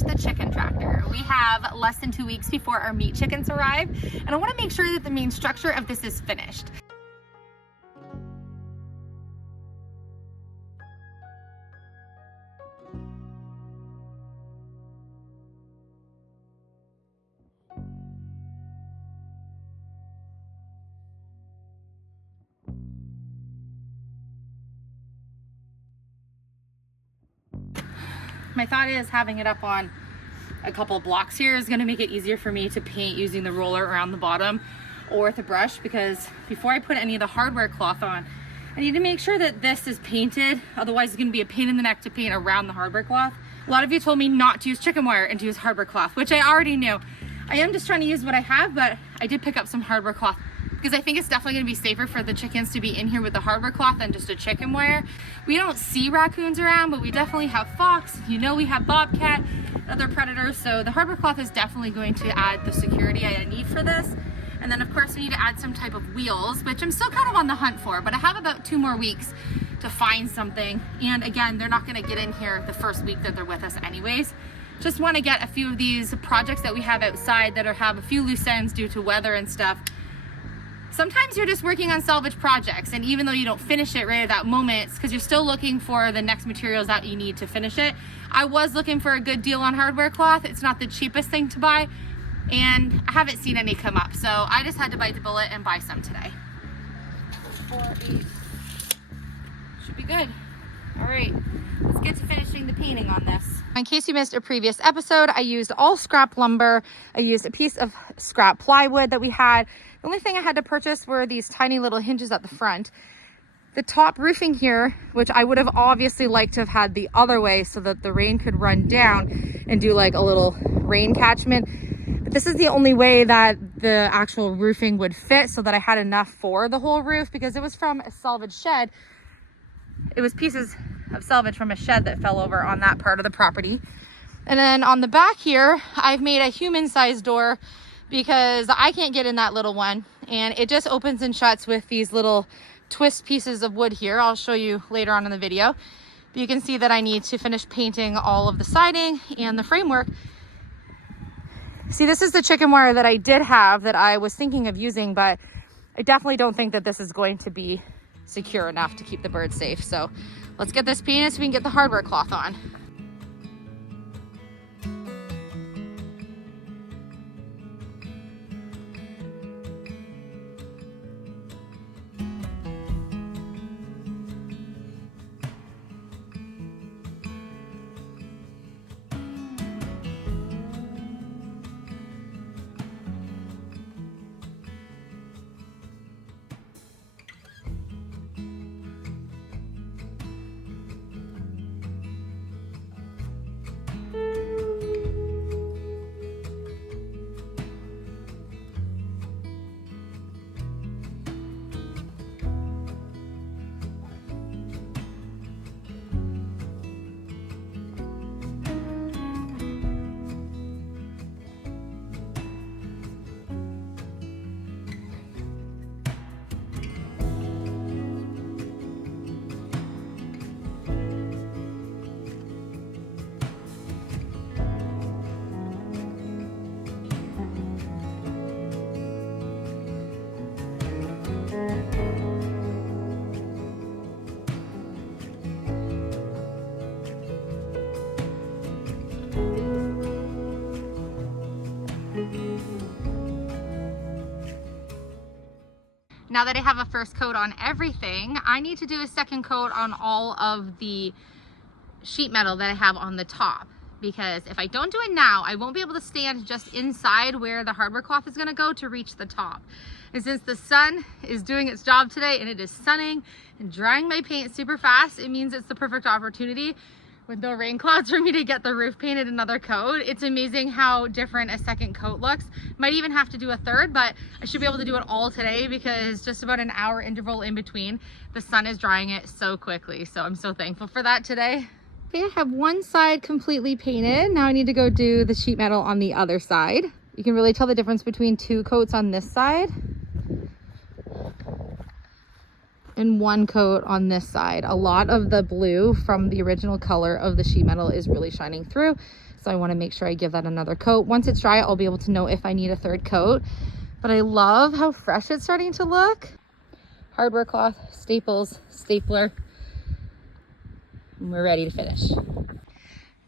finished the chicken tractor. We have less than 2 weeks before our meat chickens arrive, and I want to make sure that the main structure of this is finished. My thought is having it up on a couple of blocks here is going to make it easier for me to paint using the roller around the bottom or with a brush, because before I put any of the hardware cloth on, I need to make sure that this is painted. Otherwise it's going to be a pain in the neck to paint around the hardware cloth. A lot of you told me not to use chicken wire and to use hardware cloth, which I already knew. I am just trying to use what I have, but I did pick up some hardware cloth because I think it's definitely going to be safer for the chickens to be in here with the hardware cloth than just a chicken wire. We don't see raccoons around, but we definitely have fox. You know, we have bobcat, other predators. So the hardware cloth is definitely going to add the security I need for this. And then of course we need to add some type of wheels, which I'm still kind of on the hunt for, but I have about 2 more weeks to find something. And again, they're not going to get in here the first week that they're with us anyways. Just want to get a few of these projects that we have outside that have a few loose ends due to weather and stuff. Sometimes you're just working on salvage projects, and even though you don't finish it right at that moment, it's because you're still looking for the next materials that you need to finish it. I was looking for a good deal on hardware cloth. It's not the cheapest thing to buy, and I haven't seen any come up, so I just had to bite the bullet and buy some today. 4, 8. Should be good. All right, let's get to finishing the painting on this. In case you missed a previous episode, I used all scrap lumber. I used a piece of scrap plywood that we had. The only thing I had to purchase were these tiny little hinges at the front. The top roofing here, which I would have obviously liked to have had the other way so that the rain could run down and do like a little rain catchment. But this is the only way that the actual roofing would fit so that I had enough for the whole roof, because it was from a salvage shed. It was pieces of salvage from a shed that fell over on that part of the property. And then on the back here, I've made a human-sized door because I can't get in that little one, and it just opens and shuts with these little twist pieces of wood here. I'll show you later on in the video. But you can see that I need to finish painting all of the siding and the framework. See, this is the chicken wire that I did have that I was thinking of using, but I definitely don't think that this is going to be secure enough to keep the birds safe. So let's get this painted so we can get the hardware cloth on. Now that I have a first coat on everything, I need to do a second coat on all of the sheet metal that I have on the top, because if I don't do it now, I won't be able to stand just inside where the hardware cloth is going to go to reach the top. And since the sun is doing its job today and it is sunning and drying my paint super fast, it means it's the perfect opportunity with no rain clouds for me to get the roof painted another coat. It's amazing how different a second coat looks. Might even have to do a third, but I should be able to do it all today because just about an hour interval in between, the sun is drying it so quickly. So I'm so thankful for that today. Okay, I have one side completely painted. Now I need to go do the sheet metal on the other side. You can really tell the difference between 2 coats on this side and 1 coat on this side. A lot of the blue from the original color of the sheet metal is really shining through. So I want to make sure I give that another coat. Once it's dry, I'll be able to know if I need a 3rd coat. But I love how fresh it's starting to look. Hardware cloth, staples, stapler, and we're ready to finish.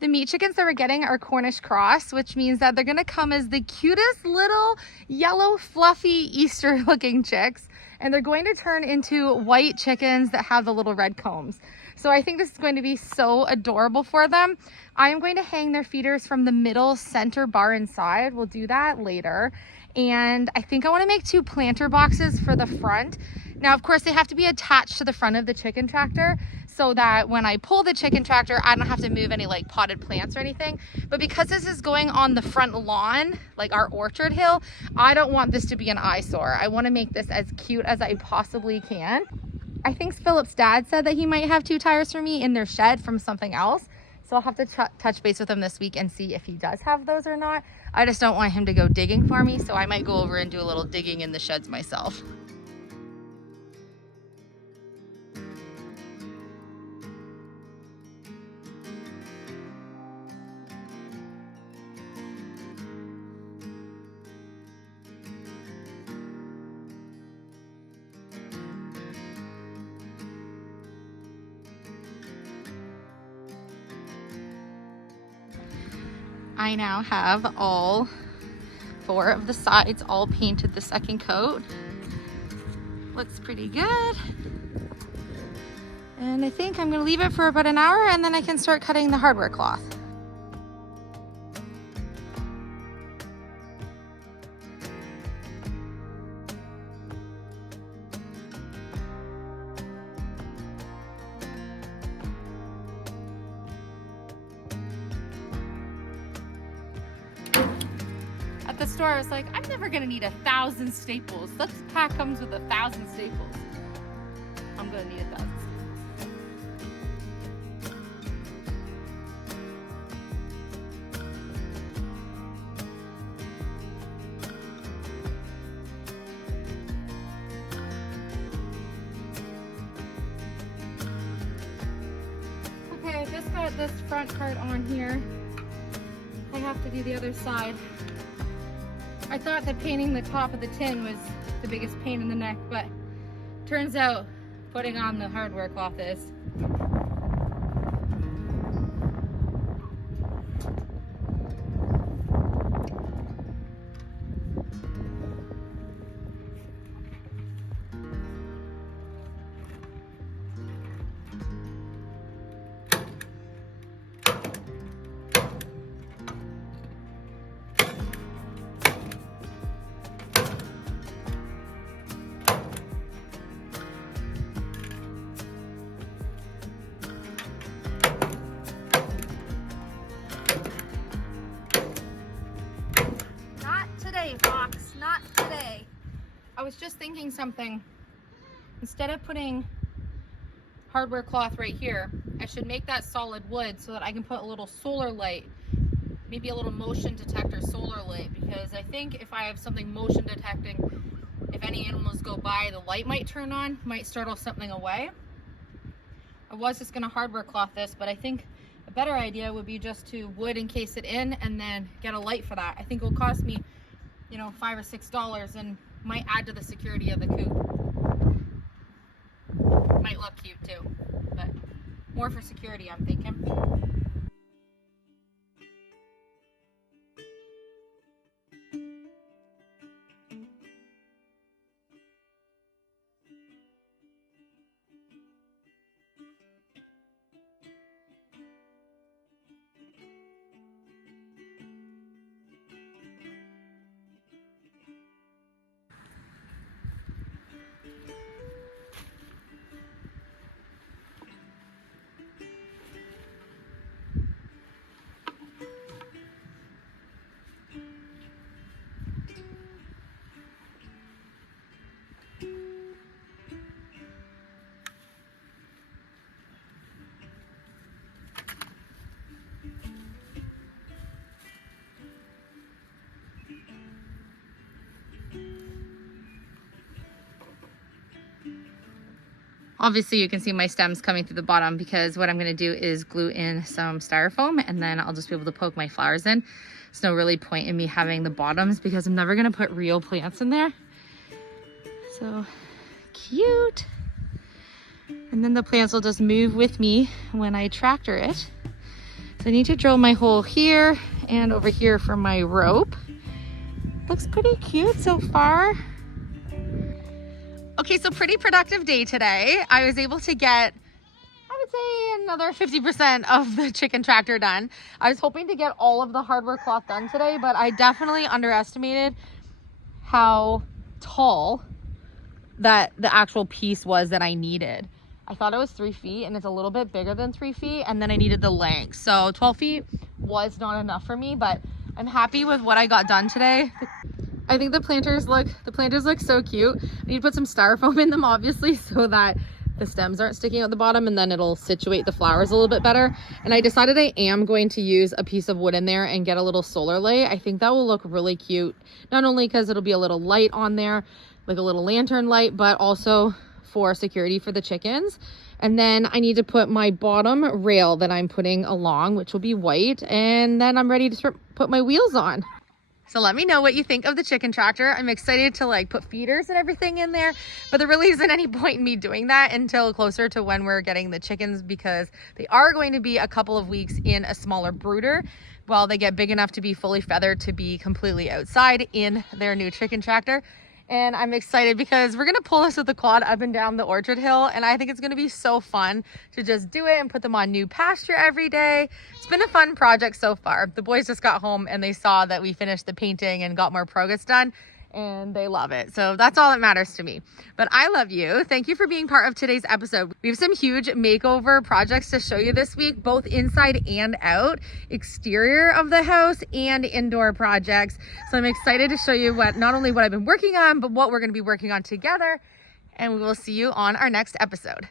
The meat chickens that we're getting are Cornish cross, which means that they're gonna come as the cutest little yellow, fluffy Easter looking chicks. And they're going to turn into white chickens that have the little red combs. So I think this is going to be so adorable for them. I am going to hang their feeders from the middle center bar inside. We'll do that later. And I think I want to make 2 planter boxes for the front. Now, of course, they have to be attached to the front of the chicken tractor so that when I pull the chicken tractor, I don't have to move any like potted plants or anything. But because this is going on the front lawn, like our orchard hill, I don't want this to be an eyesore. I want to make this as cute as I possibly can. I think Philip's dad said that he might have 2 tires for me in their shed from something else. So I'll have to touch base with him this week and see if he does have those or not. I just don't want him to go digging for me, so I might go over and do a little digging in the sheds myself. I now have all 4 of the sides all painted the 2nd coat. Looks pretty good. And I think I'm gonna leave it for about an hour and then I can start cutting the hardware cloth. At the store, I was like, I'm never gonna need 1,000 staples. This pack comes with 1,000 staples. I'm gonna need 1,000 staples. Okay, I just got this front part on here. I have to do the other side. I thought that painting the top of the tin was the biggest pain in the neck, but turns out putting on the hardware cloth is. Fox, not today. I was just thinking something. Instead of putting hardware cloth right here, I should make that solid wood so that I can put a little solar light, maybe a little motion detector solar light, because I think if I have something motion detecting, if any animals go by, the light might turn on, might startle something away. I was just gonna hardware cloth this, but I think a better idea would be just to wood encase it in and then get a light for that. I think it will cost me, you know, $5 or $6 and might add to the security of the coop. Might look cute too, but more for security, I'm thinking. Obviously you can see my stems coming through the bottom because what I'm going to do is glue in some styrofoam and then I'll just be able to poke my flowers in. There's no really point in me having the bottoms because I'm never going to put real plants in there. So cute. And then the plants will just move with me when I tractor it. So I need to drill my hole here and over here for my rope. Looks pretty cute so far. Okay, so pretty productive day today. I was able to get, I would say, another 50% of the chicken tractor done. I was hoping to get all of the hardware cloth done today, but I definitely underestimated how tall that the actual piece was that I needed. I thought it was 3 feet and it's a little bit bigger than 3 feet, and then I needed the length. So 12 feet was not enough for me, but I'm happy with what I got done today. I think the planters look so cute. I need to put some styrofoam in them, obviously, so that the stems aren't sticking out the bottom, and then it'll situate the flowers a little bit better. And I decided I am going to use a piece of wood in there and get a little solar light. I think that will look really cute, not only because it'll be a little light on there, like a little lantern light, but also for security for the chickens. And then I need to put my bottom rail that I'm putting along, which will be white, and then I'm ready to put my wheels on. So let me know what you think of the chicken tractor. I'm excited to like put feeders and everything in there, but there really isn't any point in me doing that until closer to when we're getting the chickens, because they are going to be a couple of weeks in a smaller brooder while they get big enough to be fully feathered to be completely outside in their new chicken tractor. And I'm excited because we're gonna pull this with the quad up and down the orchard hill, and I think it's gonna be so fun to just do it and put them on new pasture every day. It's been a fun project so far. The boys just got home and they saw that we finished the painting and got more progress done, and they love it. So that's all that matters to me. But I love you. Thank you for being part of today's episode. We have some huge makeover projects to show you this week, both inside and out, exterior of the house and indoor projects. So I'm excited to show you not only what I've been working on, but what we're going to be working on together. And we will see you on our next episode.